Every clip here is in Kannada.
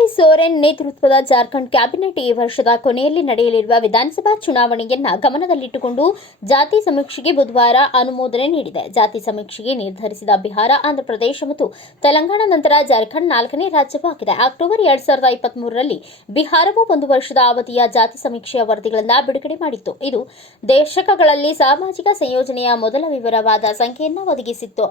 ನೇತೃತ್ವದ ಜಾರ್ಖಂಡ್ ಕ್ಯಾಬಿನೆಟ್ ಈ ವರ್ಷದ ಕೊನೆಯಲ್ಲಿ ನಡೆಯಲಿರುವ ವಿಧಾನಸಭಾ ಚುನಾವಣೆಯನ್ನ ಗಮನದಲ್ಲಿಟ್ಟುಕೊಂಡು ಜಾತಿ ಸಮೀಕ್ಷೆಗೆ ಬುಧವಾರ ಅನುಮೋದನೆ ನೀಡಿದೆ. ಜಾತಿ ಸಮೀಕ್ಷೆಗೆ ನಿರ್ಧರಿಸಿದ ಬಿಹಾರ, ಆಂಧ್ರಪ್ರದೇಶ ಮತ್ತು ತೆಲಂಗಾಣ ನಂತರ ಜಾರ್ಖಂಡ್ ನಾಲ್ಕನೇ ರಾಜ್ಯವಾಗಿದೆ. ಅಕ್ಟೋಬರ್ ಎರಡ್ ಸಾವಿರದ ಇಪ್ಪತ್ಮೂರರಲ್ಲಿ ಬಿಹಾರವು ಒಂದು ವರ್ಷದ ಅವಧಿಯ ಜಾತಿ ಸಮೀಕ್ಷೆಯ ವರದಿಗಳನ್ನು ಬಿಡುಗಡೆ ಮಾಡಿತ್ತು. ಇದು ದಶಕಗಳಲ್ಲಿ ಸಾಮಾಜಿಕ ಸಂಯೋಜನೆಯ ಮೊದಲ ವಿವರವಾದ ಸಂಖ್ಯೆಯನ್ನು ಒದಗಿಸಿತ್ತು.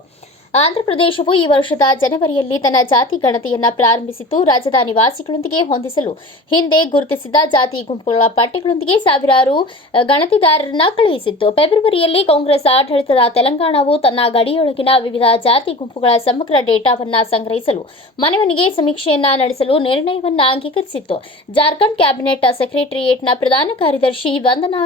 ಆಂಧ್ರಪ್ರದೇಶವು ಈ ವರ್ಷದ ಜನವರಿಯಲ್ಲಿ ತನ್ನ ಜಾತಿ ಗಣತಿಯನ್ನು ಪ್ರಾರಂಭಿಸಿತ್ತು. ರಾಜ್ಯದ ನಿವಾಸಿಗಳೊಂದಿಗೆ ಹೊಂದಿಸಲು ಹಿಂದೆ ಗುರುತಿಸಿದ ಜಾತಿ ಗುಂಪುಗಳ ಪಟ್ಟಿಗಳೊಂದಿಗೆ ಸಾವಿರಾರು ಗಣತಿದಾರರನ್ನ ಕಳುಹಿಸಿತ್ತು. ಫೆಬ್ರವರಿಯಲ್ಲಿ ಕಾಂಗ್ರೆಸ್ ಆಡಳಿತದ ತೆಲಂಗಾಣವು ತನ್ನ ಗಡಿಯೊಳಗಿನ ವಿವಿಧ ಜಾತಿ ಗುಂಪುಗಳ ಸಮಗ್ರ ಡೇಟಾವನ್ನು ಸಂಗ್ರಹಿಸಲು ಮನವನಿಗೆ ಸಮೀಕ್ಷೆಯನ್ನ ನಡೆಸಲು ನಿರ್ಣಯವನ್ನು ಅಂಗೀಕರಿಸಿತ್ತು. ಜಾರ್ಖಂಡ್ ಕ್ಯಾಬಿನೆಟ್ ಸೆಕ್ರೆಟರಿಯೇಟ್ನ ಪ್ರಧಾನ ಕಾರ್ಯದರ್ಶಿ ವಂದನಾ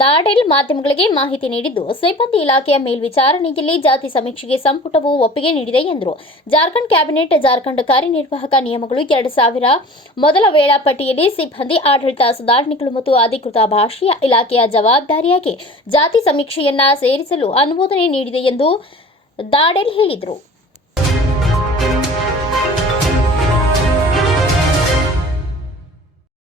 ದಾಡೆಲ್ ಮಾಧ್ಯಮಗಳಿಗೆ ಮಾಹಿತಿ ನೀಡಿದ್ದು, ಸಿಬ್ಬಂದಿ ಇಲಾಖೆಯ ಮೇಲ್ವಿಚಾರಣೆಯಲ್ಲಿ ಜಾತಿ ಸಮೀಕ್ಷೆಗೆ ಸಂಪುಟವು ಒಪ್ಪಿಗೆ ನೀಡಿದೆ ಎಂದರು. ಜಾರ್ಖಂಡ್ ಕ್ಯಾಬಿನೆಟ್ ಜಾರ್ಖಂಡ್ ಕಾರ್ಯನಿರ್ವಾಹಕ ನಿಯಮಗಳು ಎರಡು ಸಾವಿರ ಮೊದಲ ವೇಳಾಪಟ್ಟಿಯಲ್ಲಿ ಸಿಬ್ಬಂದಿ ಆಡಳಿತ ಸುಧಾರಣೆಗಳು ಮತ್ತು ಅಧಿಕೃತ ಭಾಷೆಯ ಇಲಾಖೆಯ ಜವಾಬ್ದಾರಿಯಾಗಿ ಜಾತಿ ಸಮೀಕ್ಷೆಯನ್ನ ಸೇರಿಸಲು ಅನುಮೋದನೆ ನೀಡಿದೆ ಎಂದು ದಾಡೆಲ್ ಹೇಳಿದರು.